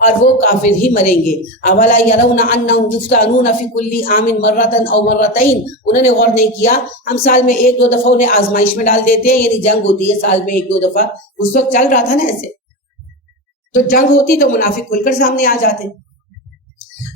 اور وہ کافر ہی مریں گے. اولا یرون انہم یفتنون فی کل عام مرۃ او مرتین، انہوں نے غور نہیں کیا ہم سال میں ایک دو دفعہ انہیں آزمائش میں ڈال دیتے ہیں، یعنی جنگ ہوتی ہے سال میں ایک دو دفعہ. اس وقت چل رہا تھا نا ایسے، تو جنگ ہوتی تو منافق کھل کر سامنے آ جاتے.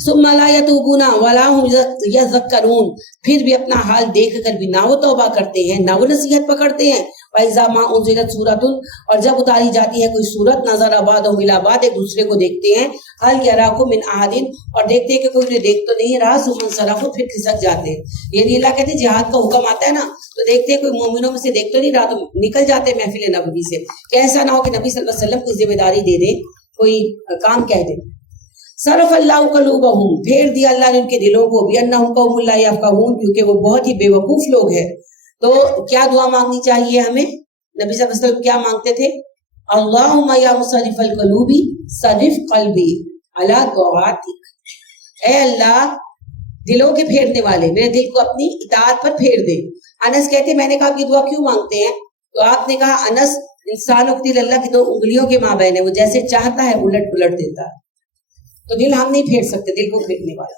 ثم لا یتوبون ولا هم یذکرون، پھر بھی اپنا حال دیکھ کر بھی نہ وہ توبہ کرتے ہیں نہ وہ نصیحت پکڑتے ہیں. وَإِذَا مَا أُنزِلَتْ سُورَةٌ، اور جب اتاری جاتی ہے کوئی سورت، نظر بعضهم إِلَىٰ بَعْضٍ، ایک دوسرے کو دیکھتے ہیں. هَلْ يَرَاكُم مِّنْ أَحَدٍ، اور دیکھتے ہیں کہ کوئی انہیں دیکھ تو نہیں رہا. ثُمَّ انصَرَفُوا، پھر کھسک جاتے ہیں. یعنی اللہ کہتے ہیں جہاد کا حکم آتا ہے نا تو دیکھتے ہیں کوئی مومنوں میں سے دیکھ تو نہیں رہا تو نکل جاتے ہیں محفل نبوی سے، کہ ایسا نہ ہو کہ نبی صلی اللہ علیہ وسلم کو ذمہ داری دے دے، کوئی کام کہہ دے. صرف اللہ قلوبہم، پھیر دیا اللہ نے ان کے دلوں کو، بِأَنَّهُمْ قَوْمٌ لَا يَفْقَهُونَ، کیونکہ وہ بہت ہی بے وقوف لوگ ہیں. تو کیا دعا مانگنی چاہیے ہمیں؟ نبی صلی اللہ علیہ وسلم کیا مانگتے تھے؟ اللہم یا مصرف القلوب صرف قلبی علی طاعتک، اے اللہ دلوں کے پھیرنے والے، میرے دل کو اپنی اطاعت پر پھیر دے. انس کہتے میں نے کہا کہ دعا کیوں مانگتے ہیں؟ تو آپ نے کہا انس انسان اقتل اللہ کی دو انگلیوں کے مابین ہے، وہ جیسے چاہتا ہے الٹ پلٹ دیتا ہے. تو دل ہم نہیں پھیر سکتے، دل کو پھیرنے والا.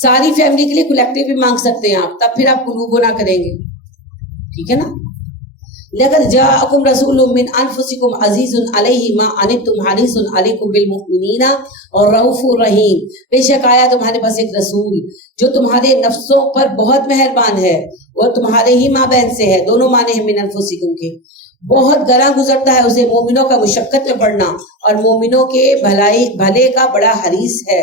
ساری فیملی کے لیے کلیکٹیو بھی مانگ سکتے ہیں آپ، تب پھر آپ قلوب نہ کریں گے، ٹھیک ہے نا. لَقَدْ جَاءَكُمْ رَسُولٌ مِّنْ أَنفُسِكُمْ عَزِيزٌ عَلَيْهِ مَا عَنِتُّمْ حَرِيصٌ عَلَيْكُمْ بِالْمُؤْمِنِينَ وَرَءُوفٌ رَحِيمٌ، بے شک آیا تمہارے پاس ایک رسول جو تمہارے نفسوں پر بہت مہربان ہے، وہ تمہارے ہی مابین سے ہے، دونوں معنی ہیں من انفسکم کے. بہت گراں گزرتا ہے اسے مومنوں کا مشقت میں پڑنا، اور مومنوں کے بھلے کا بڑا حریص ہے،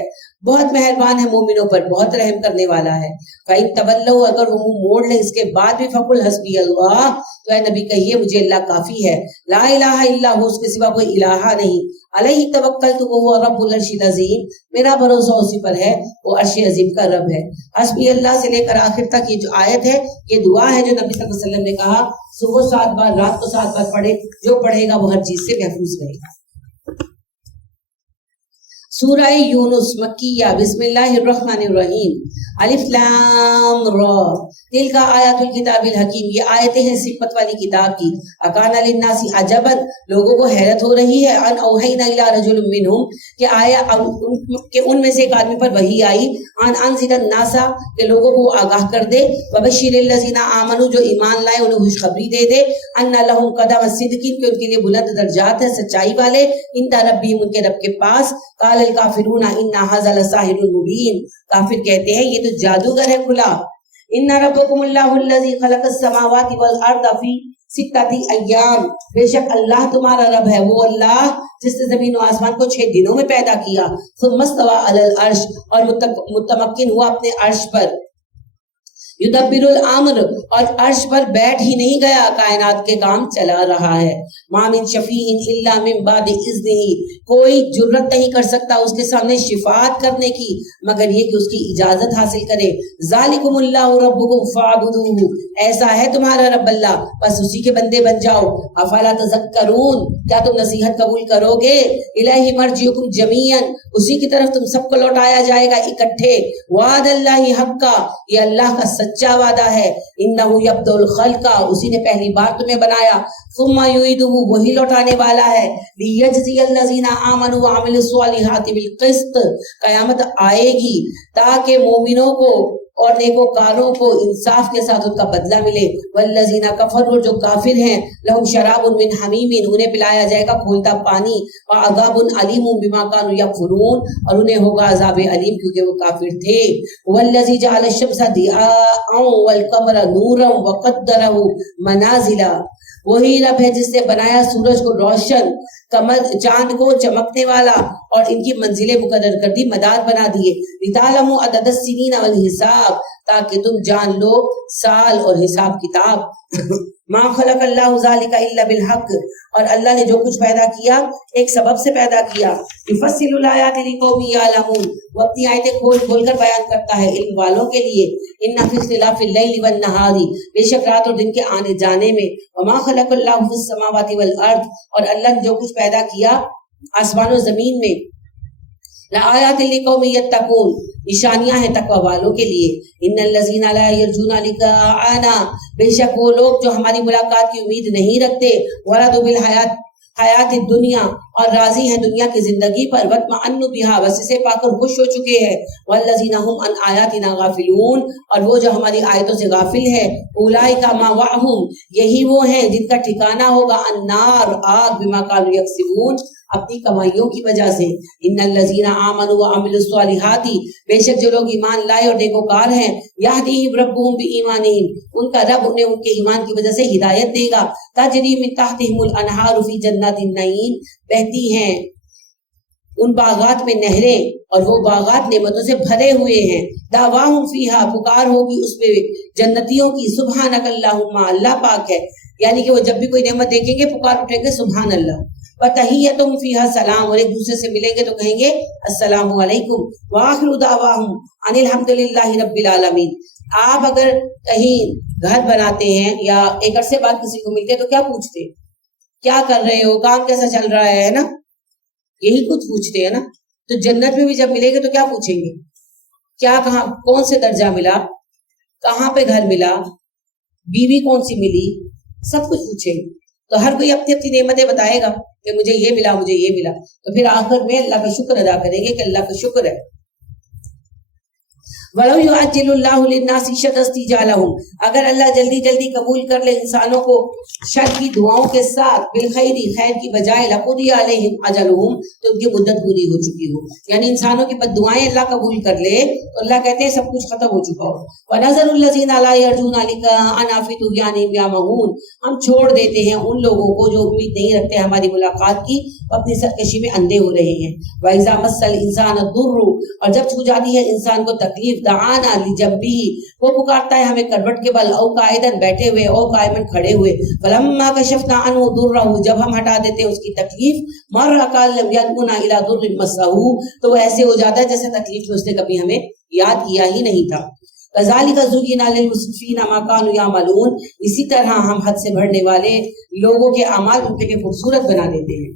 بہت مہربان ہے مومنوں پر، بہت رحم کرنے والا ہے. فَإِن تَوَلَّوْا، اگر وہ منہ موڑ لیں اس کے بعد بھی، فَقُلْ حَسْبِيَ اللَّهُ، تو اے نبی کہیے مجھے اللہ کافی ہے. لا الہ الا ہو، اس کے سوا کوئی الہ نہیں. علیہ توکلت وہو رب العرش العظیم، میرا بھروسہ اسی پر ہے، وہ عرش عظیم کا رب ہے. حسبی اللہ سے لے کر آخر تک یہ جو آیت ہے یہ دعا ہے جو نبی صلی اللہ علیہ وسلم نے کہا صبح 7 بار رات کو 7 بار پڑھے، جو پڑھے گا وہ ہر چیز سے محفوظ رہے گا. سورہ یونس مکیہ، بسم اللہ الرحمن الرحیم. الف لام را، تلک آیات الکتاب الحکیم، یہ آیتیں ہیں حکمت والی کتاب کی. اکان للناس عجبا، لوگوں کو حیرت ہو رہی ہے، ان اوحینا الی رجل منہم، کہ آیا کہ ان میں سے ایک آدمی پر وحی آئی، ان انذر الناس، کہ لوگوں کو آگاہ کر دے، وبشر الذین آمنوا، جو ایمان لائے انہیں خوشخبری دے دے، ان لہم قدم صدق، کہ ان کے لیے بلند درجات ہے سچائی والے، عند ربہم، ان کے رب کے پاس. قال الکافرون ان ھذا لساحر مبین، کافر کہتے ہیں یہ تو جادوگر ہے کھلا. ان ربکم اللہ الذی خلق السماوات والارض فی 6 ایام، بے شک اللہ تمہارا رب ہے وہ اللہ جس نے زمین و آسمان کو 6 دنوں میں پیدا کیا. ثم استوى علی العرش، اور متمکن ہوا اپنے عرش پر. یدبر الامر، اور عرش پر بیٹھ ہی نہیں گیا، کائنات کے کام چلا رہا ہے. ما من شفیع الا من بعد اذنہ، کوئی جرت نہیں کر سکتا اس کے سامنے شفاعت کرنے کی مگر یہ کہ اس کی اجازت حاصل کرے. ذالکم اللہ ربکم فاعبدوہ، ایسا ہے تمہارا رب اللہ، بس اسی کے بندے بن جاؤ. افلا تذکرون، کیا تم نصیحت قبول کرو گے؟ الہ مرجعکم جمیعا، اسی کی طرف تم سب کو لوٹایا جائے گا اکٹھے. وعد اللہ حقا، یہ اللہ کا سچا وعدہ ہے. انہ یبدأ الخلق، اسی نے پہلی بار تمہیں بنایا. ثم یعیدہ، وہی لوٹانے والا ہے. لیجزی الذین آمنوا وعملوا الصالحات بالقسط، قیامت آئے گی تاکہ مومنوں کو اور نیکوکاروں کو انصاف کے ساتھ ان کا بدلہ ملے. والذین کفروا، جو کافر ہیں، لہم شراب من حمیم، انہیں پلایا جائے گا کھولتا پانی. وعذاب علیم بما کانوا یکفرون، اور انہیں ہوگا عذاب علیم کیونکہ وہ کافر تھے. والذی جعل الشمس ضیاء والقمر نورا وقدرہ منازل، وہی رب ہے جس نے بنایا سورج کو روشن، چاند کو چمکنے والا، اور ان کی منزلیں مقرر کر دی، مدار بنا دیے. لِتَعْلَمُوا عَدَدَ السِّنِينَ وَالْحِسَابَ، تاکہ تم جان لو سال اور حساب کتاب. ما خلق اللہ ذالک الا بالحق، اور اللہ نے جو کچھ پیدا کیا ایک سبب سے پیدا کیا. یفصل الآیات لقوم یعلمون، وہ اپنی آیتیں کھول کھول کر بیان کرتا ہے علم والوں کے لیے. ان فی اختلاف اللیل والنہار، بے شک رات اور دن کے آنے جانے میں. وما خلق اللہ فی السماوات والارض، اور اللہ نے جو کچھ پیدا کیا آسمان و زمین میں. لآیات لقوم یتقون، نشانیاں ہیں تقوی والوں کے لیے. ان الذین لا یرجون لقاءنا، بے شک وہ لوگ جو ہماری ملاقات کی امید نہیں رکھتے. ورضوا بالحیات الدنیا، اور راضی ہیں دنیا کی زندگی پر، وَاطْمَأَنُّوا بِهَا بس اسے پا کر خوش ہو چکے ہیں، وَالَّذِينَ هُمْ عَنْ آيَاتِنَا غَافِلُونَ اور وہ جو ہماری آیتوں سے غافل ہے، أُولَٰئِكَ مَأْوَاهُمْ یہی وہ ہیں جن کا ٹھکانہ ہوگا النار آگ، بِمَا كَانُوا يَكْسِبُونَ اپنی کمائیوں کی وجہ سے۔ ان الذین آمنوا وعملوا الصالحات بے شک جو لوگ ایمان لائے اور نیکوکار ہیں، یہدیہم ربہم بایمانہم ان کا رب انہیں ان کے ایمان کی وجہ سے ہدایت دے گا، تجری من تحتہم الانہار فی جنات النعیم بہتی ہیں ان باغات میں نہریں اور وہ باغات نعمتوں سے بھرے ہوئے ہیں، دعواہم فیہا پکار ہوگی اس میں جنتیوں کی سبحانک اللہم اللہ پاک ہے، یعنی کہ وہ جب بھی کوئی نعمت دیکھیں گے پکار اٹھیں گے سبحان اللہ، وَتَحِيَّتُهُمْ فِيهَا سلام اور ایک دوسرے سے ملیں گے تو کہیں گے السلام علیکم، وَآخِرُ دَعْوَاهُمْ أَنِ الْحَمْدُ لِلَّهِ رَبِّ الْعَالَمِينَ۔ آپ اگر کہیں گھر بناتے ہیں یا ایک عرصے بعد کسی کو ملتے تو کیا پوچھتے؟ کیا کر رہے ہو، کام کیسا چل رہا ہے نا، یہی کچھ پوچھتے ہیں نا۔ تو جنت میں بھی جب ملیں گے تو کیا پوچھیں گے؟ کیا کہاں کون سے درجہ ملا، کہاں پہ گھر ملا، بیوی کون سی ملی، سب کچھ پوچھیں گے۔ تو ہر کوئی اپنی اپنی نعمتیں بتائے گا کہ مجھے یہ ملا، مجھے یہ ملا، تو پھر آخر میں اللہ کا شکر ادا کریں گے کہ اللہ کا شکر ہے۔ وَلَوْ يُعَجِّلُ اللَّهُ لِلنَّاسِ شَرَّ اسْتِعْجَالَهُمْ اگر اللہ جلدی جلدی قبول کر لے انسانوں کو شر کی دعاؤں کے ساتھ بالخیر خیر کی بجائے، لَقُضِيَ عَلَيْهِمْ أَجَلُهُمْ تو ان کی مدت پوری ہو چکی ہو، یعنی انسانوں کی بد دعائیں اللہ قبول کر لے تو اللہ کہتے ہیں سب کچھ ختم ہو چکا ہو۔ وَنَذَرُ الَّذِينَ لَا يَرْجُونَ لِقَاءَنَا فِي طُغْيَانِهِمْ يَعْمَهُونَ ہم چھوڑ دیتے ہیں ان لوگوں کو جو امید نہیں رکھتے ہماری ملاقات کی، اپنی سرکشی میں اندھے ہو رہے ہیں۔ وَإِذَا مَسَّ الْإِنسَانَ الضُّرُّ اور جب چھو جاتی ہے انسان کو تکلیف، دعانا لجنبہ وہ پکارتا ہے ہمیں کروٹ کے بل، او قائدن بیٹھے ہوئے، او قائمن کھڑے ہوئے، فلما کشفنا عنہ ضرہ جب ہم ہٹا دیتے ہیں اس کی تکلیف، مر قال لم يدعنا الى ضر مسه تو وہ ایسے ہو جاتا ہے جیسے تکلیف میں اس نے کبھی ہمیں یاد کیا ہی نہیں تھا۔ کذالک زینا للمسرفین ما كانوا يعملون اسی طرح ہم حد سے بڑھنے والے لوگوں کے اعمال ان کے خوبصورت بنا دیتے ہیں۔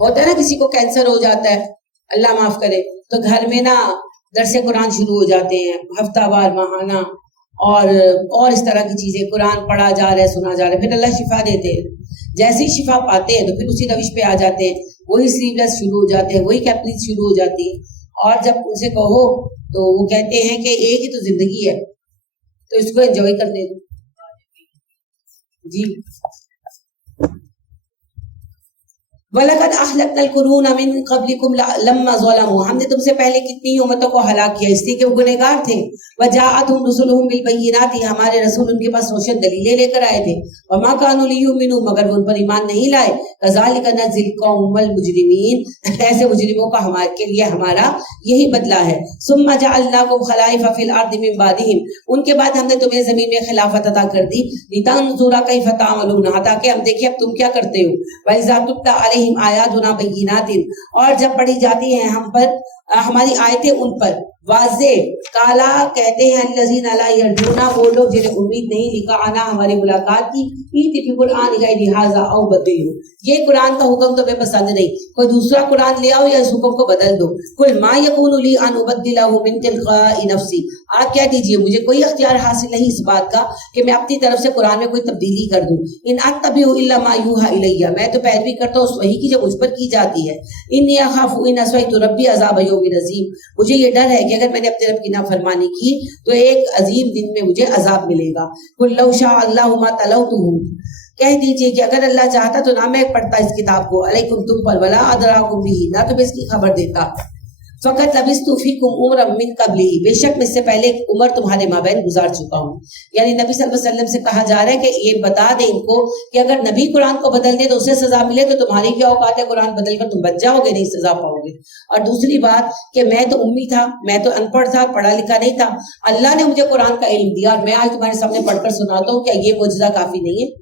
ہوتا ہے نا کسی کو کینسر ہو جاتا ہے، اللہ معاف کرے، تو گھر میں نا درس قرآن شروع ہو جاتے ہیں ہفتہ وار ماہانہ اور اس طرح کی چیزیں، قرآن پڑھا جا رہا ہے سنا جا رہا ہے، پھر اللہ شفا دیتے ہیں۔ جیسے ہی شفا پاتے ہیں تو پھر اسی روش پہ آ جاتے ہیں، وہی سلیپ لیس شروع ہو جاتے ہیں، وہی کیپنگ شروع ہو جاتی ہے، اور جب ان سے کہو تو وہ کہتے ہیں کہ ایک ہی تو زندگی ہے تو اس کو انجوائے کرنے دو۔ جی وَلَقَدْ أَهْلَكْنَا الْقُرُونَ مِن قَبْلِكُمْ لَمَّا ظَلَمُوا ہم نے تم سے پہلے کتنی امتوں کو ہلاک کیا اس لیے کہ وہ گنہگار تھے۔ وَجَاءَتْهُمْ رُسُلُهُم بِالْبَيِّنَاتِ ہمارے رسول ان کے پاس روشن دلیلیں لے کر آئے تھے۔ وَمَا كَانُوا لِيُؤْمِنُوا مگر وہ ان پر ایمان نہیں لائے۔ كَذَلِكَ نَجْزِي الْقَوْمَ الْمُجْرِمِينَ ایسے مجرموں کا ہمارے لیے ہمارا یہی بدلہ ہے۔ ثُمَّ جَعَلْنَاكُمْ خَلَائِفَ فِي الْأَرْضِ مِن بَعْدِهِمْ ان کے بعد ہم نے تمہیں زمین میں خلافت عطا کر دی۔ لِتَنظُرَ كَيْفَ تَعْمَلُونَ تاکہ ہم دیکھیں اب تم کیا کرتے ہو۔ وَإِذَا تُتْلَىٰ عَلَيْهِمْ آيَاتُنَا بینات اور جب پڑھی جاتی ہیں ہم پر ہماری آیتیں ان پر واضح، کالا کہتے ہیں الذین لا یرجون وہ لوگ جنہیں امید نہیں لقاءنا ہماری ملاقات کی، ایت فی قرآن غیر ھذا او بدلوا یہ قرآن کا حکم تمہیں پسند نہیں، کوئی دوسرا قرآن لے آؤ یا اس حکم کو بدل دو۔ قل ما یکون لی ان ابدلہ من تلقاء نفسی آپ کہہ دیجئے مجھے کوئی اختیار حاصل نہیں اس بات کا کہ میں اپنی طرف سے قرآن میں کوئی تبدیلی کر دوں۔ ان اتبع الا ما یوحى الی میں تو پیروی کرتا ہوں اس وحی کی جو مجھ پر کی جاتی ہے۔ انی اخاف ان عصیت ربی عذاب یوم عظیم مجھے یہ ڈر ہے کہ اگر میں نے اپنے رب کی نافرمانی کی تو ایک عظیم دن میں مجھے عذاب ملے گا۔ قل لو شاء اللہ ما تلوتہ کہہ دیجئے کہ اگر اللہ چاہتا تو نہ میں پڑھتا اس کتاب کو علیکم تم پر ولا ادراکم بھی نہ تمہیں اس کی خبر دیتا۔ فقط لبثت فیکم عمرا من قبلہ بے شک میں اس سے پہلے ایک عمر تمہارے مابین گزار چکا ہوں۔ یعنی نبی صلی اللہ علیہ وسلم سے کہا جا رہا ہے کہ یہ بتا دیں ان کو کہ اگر نبی قرآن کو بدل دے تو اسے سزا ملے تو تمہاری کیا اوقات ہے قرآن بدل کر تم بچ جاؤ گے، نہیں سزا پاؤ گے۔ اور دوسری بات کہ میں تو امی تھا، میں تو ان پڑھ تھا، پڑھا لکھا نہیں تھا، اللہ نے مجھے قرآن کا علم دیا اور میں آج تمہارے سامنے پڑھ کر سناتا ہوں، کیا یہ معجزہ کافی نہیں ہے؟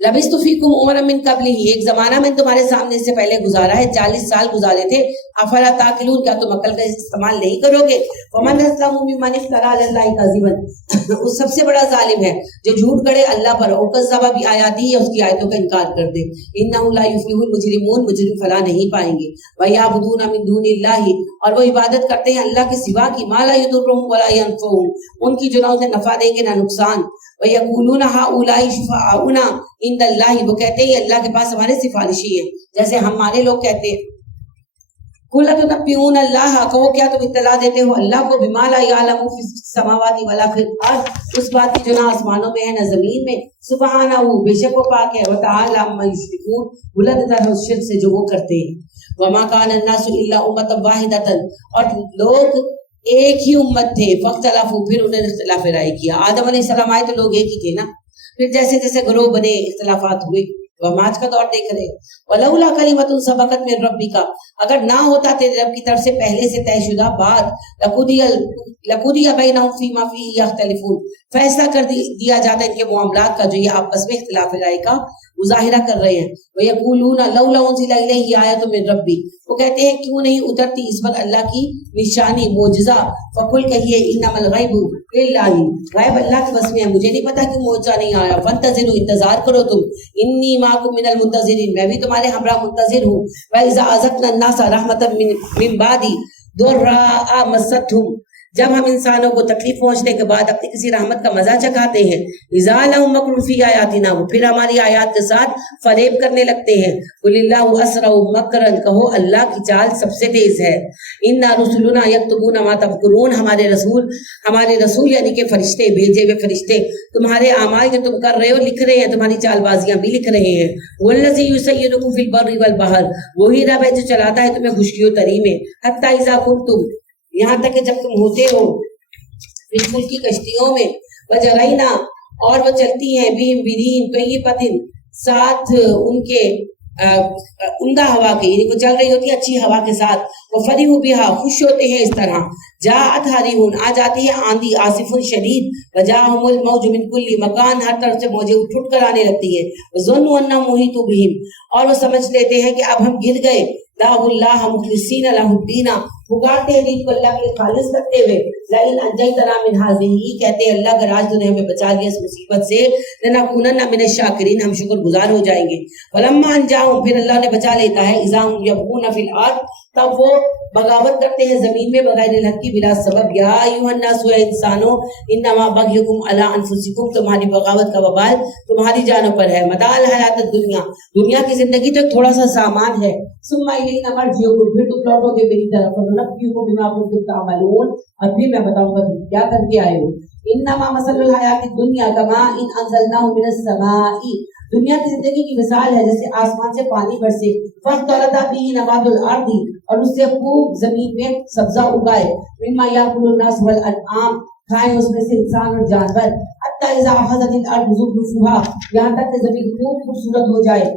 لبثت فیکم عمرا من قبلہ ایک زمانہ میں تمہارے سامنے اس سے پہلے گزارا ہے، 40 سال گزارے تھے۔ افلا تعقلون کیا تم عقل کا استعمال نہیں کرو گے؟ ومن اظلم ممن افترى علی اللہ کذبا وہ سب سے بڑا ظالم ہے جو جھوٹ گڑے اللہ پر، وکذب بآیاتہ اس کی آیتوں کا انکار کر دے۔ انہ لا یفلح المجرمون مجرم فلاح نہیں پائیں گے۔ ویعبدون من دون اللہ اور وہ عبادت کرتے ہیں اللہ کے سوا کی، ما لا یضرہم ولا ینفعہم، ان کی جو نہ انہیں نفع دیں گے نہ نقصان، وَيَقُولُونَ هَؤُلَاءِ شُفَعَاؤُنَا عِندَ اللَّهِ، وہ کہتے ہیں اللہ کے پاس ہمارے سفارشی ہیں، جیسے ہمارے لوگ کہتے ہیں۔ قُلْ أَتُنَبِّئُونَ اللَّهَ، کہو کیا تم اطلاع دیتے ہو اللہ کو، بِمَا لَا يَعْلَمُ فِي السَّمَاوَاتِ وَلَا فِي الْأَرْضِ، اس بات کی جو نہ آسمانوں میں ہے نہ زمین میں، سبحانہ، بے شک وہ پاک ہے، وَتَعَالَى عَمَّا يُشْرِكُونَ، بلند تر ہے اس شرک سے جو وہ کرتے ہیں۔ وَمَا كَانَ النَّاسُ إِلَّا أُمَّةً وَاحِدَةً، اور لوگ ایک ہی امت تھے، فاختلفوا، پھر انہوں نے اختلاف رائے کیا۔ آدم علیہ السلام آئے تو لوگ ایک ہی تھے نا، پھر جیسے جیسے گروہ بنے اختلافات ہوئے، وہ ہم آج کا دور دیکھ رہے ہیں۔ وَلَوْلَا كَلِمَةٌ سَبَقَتْ مِن رَبِّكَ، اگر نہ ہوتا تیرے رب کی طرف سے پہلے سے طے شدہ بات، لَقُضِيَ بَيْنَهُمْ فِيمَا فِيهِ يَخْتَلِفُونَ، فیصلہ کر دیا جاتا ہے ان کے معاملات کا جو یہ آپس میں اختلاف رائے کا مظاہرہ کر رہے ہیں۔ وَيَقُولُونَ لَوْلَا أُنزِلَ إِلَيْهِ آیَةٌ مِّن رَبِّهِ، وہ کہتے ہیں کیوں نہیں اترتی اس پر اللہ کی نشانی معجزہ۔ فَقُلْ کہیے إِنَّمَا الْغَيْبُ لِلَّهِ، غیب اللہ کے بس میں ہے، مجھے نہیں پتا کہ معجزہ نہیں آیا۔ فَانتَظِرُوا، انتظار کرو تم، إِنِّي مَعَكُم مِّنَ الْمُنتَظِرِينَ، میں بھی تمہارے ہمراہ منتظر ہوں۔ وَإِذَا أَذَقْنَا النَّاسَ رَحْمَةً مِّن بَعْدِ ضَرَّاءَ مَسَّتْهُمْ، جب ہم انسانوں کو تکلیف پہنچنے کے بعد اپنی کسی رحمت کا مزہ چکھاتے ہیں، اذا لهم مکر فی آیاتنا، وہ پھر ہماری آیات کے ساتھ فریب کرنے لگتے ہیں۔ قل اللہ اسرع مکرا، کہو اللہ کی چال سب سے تیز ہے۔ انا رسلنا یکتبون ما تمکرون، ہمارے رسول یعنی کہ فرشتے، بھیجے ہوئے فرشتے تمہارے اعمال جو تم کر رہے ہو لکھ رہے ہیں، تمہاری چال بازیاں بھی لکھ رہے ہیں۔ والذی یسیرکم فی البر والبحر، وہی رب ہے جو چلاتا ہے تمہیں خشکی و تری میں، حتی اذا کنتم، یہاں تک کہ جب تم ہوتے ہو بالکل کی کشتیوں میں، وجرینا، اور وہ چلتی ہیں، بہم بریم طیبۃ، ساتھ ان کے عمدہ ہوا کے، یعنی وہ چل رہی ہوتی ہے اچھی ہوا کے ساتھ، وہ فرحوا بہا، خوش ہوتے ہیں اس طرح۔ جاءت حریح، آ جاتی ہے آندھی، آصف شدید، وجاءہم الموج من کل مکان، ہر طرف سے موجیں اٹھ کر آنے لگتی ہے۔ وظنوا انہم محیط بہم، اور وہ سمجھ لیتے ہیں کہ اب ہم گر گئے۔ دعوا اللہ مخلصین لہ الدین، پکارتے ہیں دین کو اللہ کے لیے خالص کرتے ہوئے۔ لئن انجیتنا من ہذہ، کہتے ہیں اللہ اگر آج تو نے ہمیں بچا لیا اس مصیبت سے، لنکونن من الشاکرین، ہم شکر گزار ہو جائیں گے۔ ولما انجاہم، پھر اللہ نے بچا لیتا ہے، اذا ہم یبغون فی الارض، تب وہ بغاوت کرتے ہیں زمین میں بغیر الحق کی، بلا سبب۔ یا ایھا الناس، اے انسانوں، انما بغیکم علی انفسکم، تمہاری بغاوت کا وبال تمہاری جانوں پر ہے۔ متاع الحیات الدنیا، دنیا کی زندگی تو تھوڑا سا سامان ہے۔ ثم الینا مرجعکم، پھر تم لوٹو گے میری طرف، فننبئکم بما کنتم تعملون، اور پھر میں بتاؤں گا تم کیا کر کے آئے ہو۔ انما مثل الحیات الدنیا کماء انزلناہ من السماء، دنیا کی زندگی کی مثال ہے جیسے آسمان سے پانی برسے، فاختلط بہ نبات الارض، اور اس سے خوب زمین میں سبزہ اگائے، مما یاکل الناس والانعام، کھائیں اس میں سے انسان اور جانور، حتی اذا اخذت الارض زخرفها، یہاں تک کہ زمین خوب خوبصورت ہو جائے،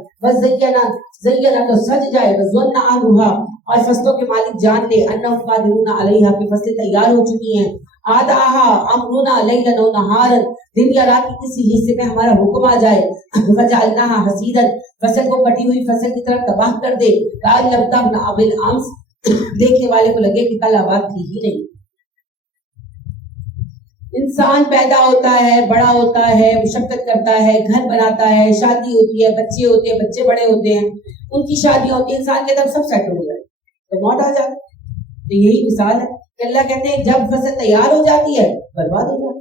زینت تو سج جائے، وظن اہلها، اور فصلوں کے مالک جان لے، انہم قادرون علیہا، کہ فصلیں تیار ہو چکی ہیں، آتاها امرنا لیلا و نہارا، دن یا رات کی کسی حصے میں ہمارا حکم آ جائے، فجعلناها حصیدا، فصل کو کٹی ہوئی فصل کی طرح تباہ کر دے، لعل لم تغن بالامس، دیکھنے والے کو لگے کہ کل آباد تھی ہی نہیں۔ انسان پیدا ہوتا ہے، بڑا ہوتا ہے، مشقت کرتا ہے، گھر بناتا ہے، شادی ہوتی ہے، بچے ہوتے ہیں، بچے بڑے ہوتے ہیں، ان کی شادیاں ہوتی ہیں، انسان کے طرف سب سیٹ ہو جائے تو موت آ جائے۔ تو یہی مثال ہے کہ اللہ کہتے ہیں جب فصل تیار ہو جاتی ہے برباد ہو جاتی ہے۔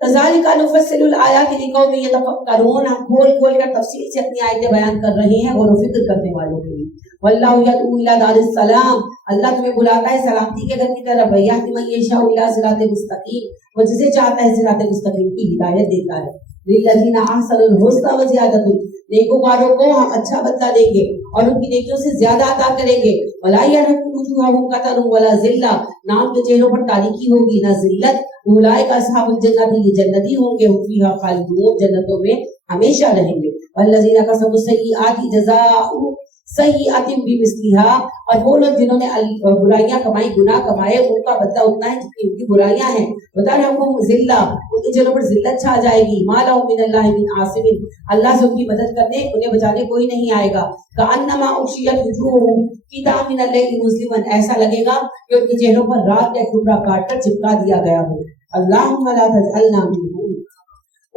کذالک نفصل الآیات لقوم یتفکرون، ہم کھول کھول کر تفصیل سے اپنی آیتیں بیان کر رہے ہیں غور و فکر کرنے والوں کے لیے۔ واللہ یدعو الی دار السلام، اللہ تمہیں بلاتا ہے سلامتی کے گھر کی طرف، ویہدی من یشاء الی صراط مستقیم، وہ جسے چاہتا ہے صراط مستقیم کی ہدایت دیتا ہے۔ للذین احسنوا الحسنی وزیادۃ، نیکوکاروں کو ہم اچھا بدلہ دیں گے اور ان کی نیکیوں سے زیادہ عطا کریں گے۔ ولا یرهق وجوہہم قتر ولا ذلہ، نہ ان کے چہروں پر تاریکی ہوگی نہ ذلت۔ اولئک اصحاب الجنۃ، یہ جنتی ہوں گے، ہم فیہا خالدون، جنتوں میں ہمیشہ رہیں گے۔ والذین کسبوا السیئات جزاء سیئۃ بمثلھا، اور وہ لوگ جنہوں نے برائیاں کمائی، گناہ کمائے، ان کا بدلہ اتنا ہے جتنی ان کی برائیاں ہیں۔ وترہقہم ذلہ، ان کے چہروں پر ذلت چھا جائے گی۔ ما لہم من اللہ من عاصم، اللہ سے ان کی مدد کرنے، انہیں بچانے کوئی نہیں آئے گا۔ کأنما اغشیت وجوہہم قطعا من اللیل مظلما، ایسا لگے گا کہ ان کے چہروں پر رات کا ایک ٹکڑا کاٹ کر چپکا دیا گیا ہو۔ اللہم لا تجعلنا منہم،